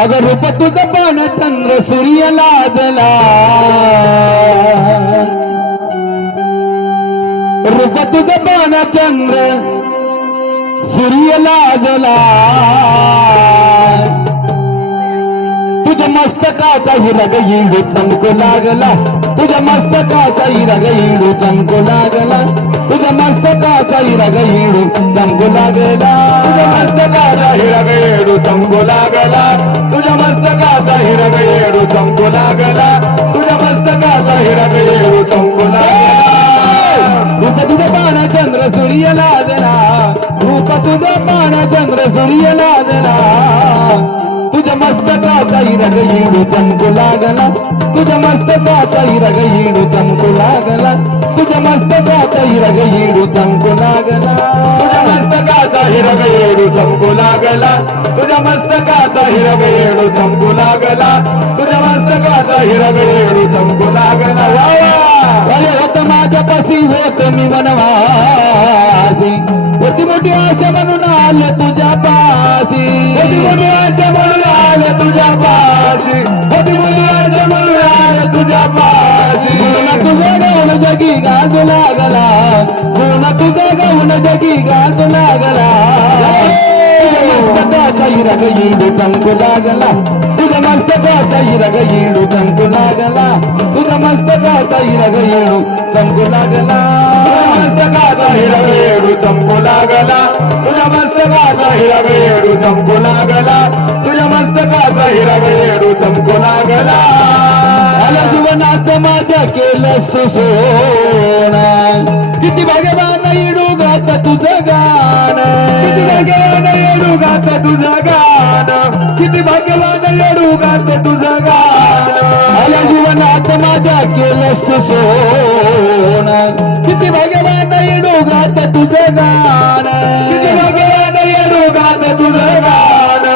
अगं रूप तुझ पण चंद्र सूर्य लाजला रूप तुझ पण चंद्र सूर्य लाजला तुझ्या मस्तकाचा हिरग हिंडू चमकू लागला। तुझ्या मस्तकाचा हिरग हिंडू चमकू लागला। तुझ्या मस्तकाचा हिरग हिंडू चमकू लागला। तुझ्या मस्तकाचा हिरग येडू चमकू लागला। तुझ्या येडू चमकू लागला. तुझ्या मस्तकाचा हिरग येडू चमकू लागला. रूप तुझं पाण चंद्र सूर्य लाजला रूप तुझं पाना चंद्र सूर्य लाजला तुझ्या मस्तकाचा हिरग हिंडू चमकू लागला तुझ्या मस्तकाचा हिरग हिंडू चमकू लागला तुझ्या मस्तकाचा हिरग हिंडू चमकू लागला तुझ्या मस्तकाचा हिरग येडू चमकू लागला तुझ्या मस्तकाचा हिरग येडू चमकू लागला तुझ्या मस्तकाचा हिरग येडू मोठी आशा म्हणून आलं तुझ्या पाशी. मोठी मोठी आशा म्हणून आले तुझ्या पाशी. मोठी मोठी आशा म्हणून आले तुझ्या पाशी. पुन्हा तुझं गाऊन जगी गाजू लागला. पुन्हा तुझं गाऊन जगी गाजू लागला. तुझ्या मस्तकाचा हिरग हिंडू चमकू लागला तुझ्या मस्तकाचा हिरग हिंडू चमकू लागला तुझ्या मस्तकाचा हिरग हिंडू चमकू लागला तुझ्या मस्तकाचा हिरग येडू चमकू लागला तुझ्या मस्तकाचा हिरग येडू चमकू लागला तुझ्या मस्तकाचा हिरग येडू चमकू लागला आला जीवनात माझ्या केलंस तू सोना किती भाग्यवान इडू गात तुझं गाणं किती भाग्यवान येडू गात तुझं गाण. किती भाग्यवान येडू गात तुझं गाण. आला जीवनात माझ्या केलंस तू सोन. किती भाग्यवान येडू गात तुझं गाण. किती भाग्यवान येडू गात तुझं गाण.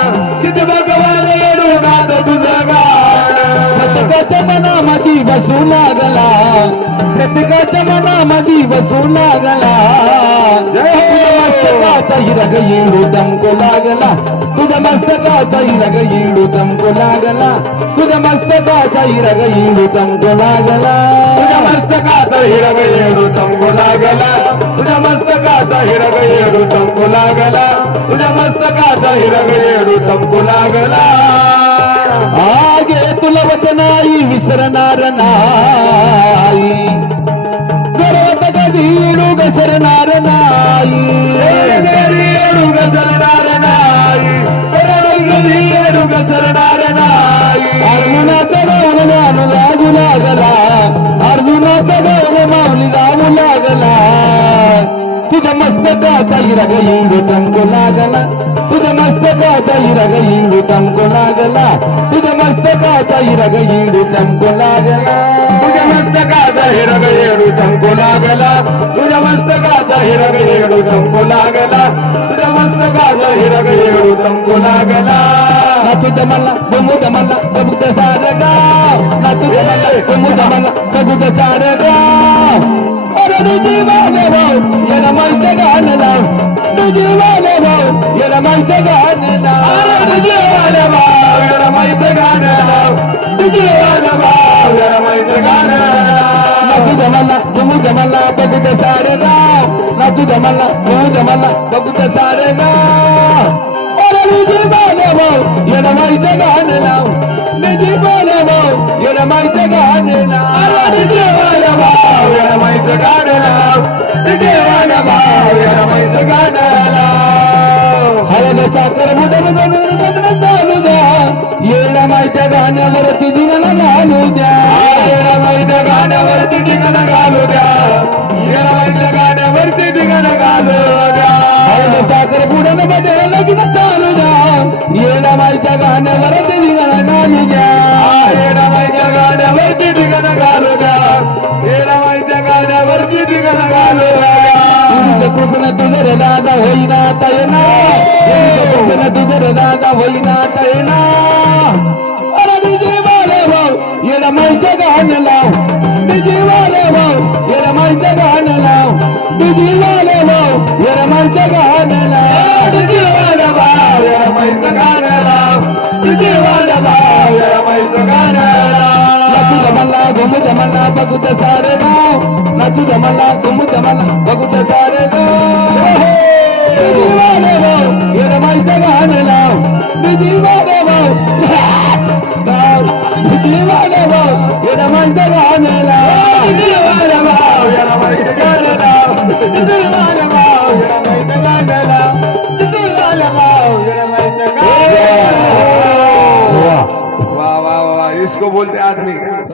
किती भाग्यवान येडू गात तुझं गाण. प्रत्येकाच्या मनामध्ये बसू लागला. प्रत्येकाच्या मनामध्ये बसू लागला. हिरग येडू चमकू लागला तुझ्या मस्तकाचा हिरग येडू चमकू लागला तुझ्या मस्तकाचा हिरग येडू चमकू लागला तुझ्या मस्तकाचा हिरग येडू चमकू लागला तुझ्या मस्तकाचा हिरग येडू चमकू लागला तुझ्या मस्तकाचा हिरग येडू चमकू लागला आगे तुला वचनाई विसरणार नाही गर्वात कधी घसरणार नाही मस्तकाचा हिरग हिंदू चमकू लागला तुझ्या मस्तकाचा हिरग हिंदू चमकू लागला तुझ्या मस्तकाचा हिरग हिंदू चमकू लागला तुझ्या मस्तकाचा हिरग येडू चमकू लागला तुझ्या मस्तकाचा हिरग येडू चमकू लागला तुझ्या मस्तकाचा हिरग येडू चमकू लागला नाचू दे मला बमू दे मला बघू दे सारं गाव नाचू दे मला बमू दे मला बघू दे लाव जीवाने भाऊ येणं माहिती गाणं अरे लाव तुझे वाला भाव येडा माहिती गाणं लाव तुझे वाला नाचू बघू गाव. नाचू बघू गाव. अरे साखर मुदन जमीन लग्न चालू द्या. येणा मायच्या गाण्यावरती दिगणं घालू द्या. येणा माहिती गाण्यावरती ठिकाणं घालू द्या. येणा माहिती गाण्यावरती ठिकाणं घालू द्या. साखर बुडनमध्ये दादा होईना तैना वाले भाऊ येला माहिती गाणं वाले भाऊ येला माहिती वाले भाऊ येला माहिती गाणं लाव डीजे वाले सारे गाव नचू धमला घुमू दमला बघू तर सारे गाव जीवाने भाऊ येणं माहिती गाणं लाव जीवाला भाव येणं माहिती गाणं लाव. जीवाला भाव येणं माहिती गाणं लाव. जीवाला भाव येणं माहिती गाणं लाव. वाह वाह वाह वाह इसको बोलते आदमी